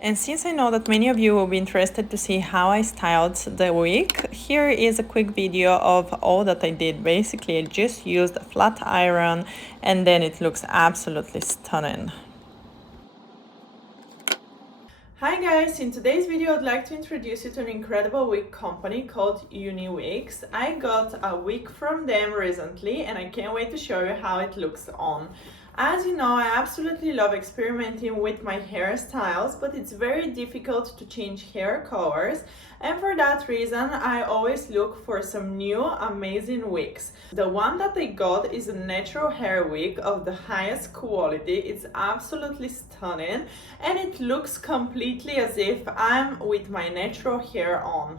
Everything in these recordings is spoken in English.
And since I know that many of you will be interested to see how I styled the wig, here is a quick video of all that I did. Basically, I just used a flat iron and then it looks absolutely stunning. Hi guys, in today's video I'd like to introduce you to an incredible wig company called UniWigs. I got a wig from them recently and I can't wait to show you how it looks on. As you know, I absolutely love experimenting with my hairstyles, but it's very difficult to change hair colors, and for that reason I always look for some new amazing wigs. The one that I got is a natural hair wig of the highest quality. It's absolutely stunning and it looks completely as if I'm with my natural hair on.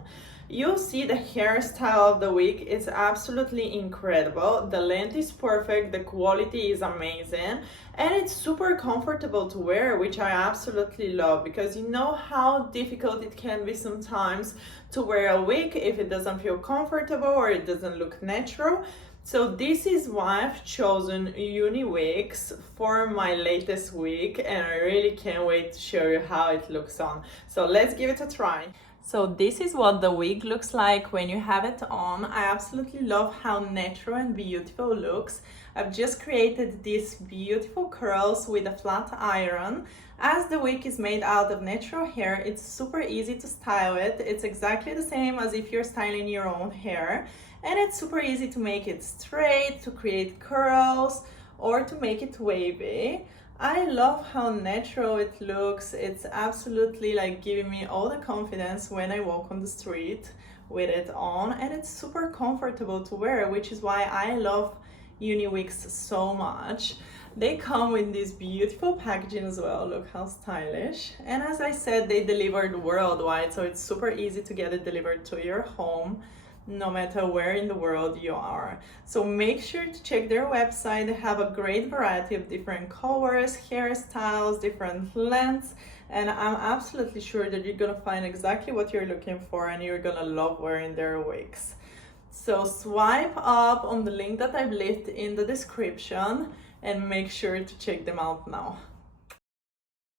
You'll see the hairstyle of the wig is absolutely incredible. The length is perfect, the quality is amazing, and it's super comfortable to wear, which I absolutely love, because you know how difficult it can be sometimes to wear a wig if it doesn't feel comfortable or it doesn't look natural. So this is why I've chosen UniWigs for my latest wig, and I really can't wait to show you how it looks on. So let's give it a try. So this is what the wig looks like when you have it on. I absolutely love how natural and beautiful it looks. I've just created these beautiful curls with a flat iron. As the wig is made out of natural hair, it's super easy to style it. It's exactly the same as if you're styling your own hair. And it's super easy to make it straight, to create curls, or to make it wavy. I love how natural it looks. It's absolutely like giving me all the confidence when I walk on the street with it on, and it's super comfortable to wear, which is why I love UniWigs so much. They come with this beautiful packaging as well. Look how stylish. And as I said, they delivered worldwide, so it's super easy to get it delivered to your home, no matter where in the world you are. So make sure to check their website. They have a great variety of different colors, hairstyles, different lengths, and I'm absolutely sure that you're gonna find exactly what you're looking for and you're gonna love wearing their wigs. So swipe up on the link that I've left in the description and make sure to check them out now.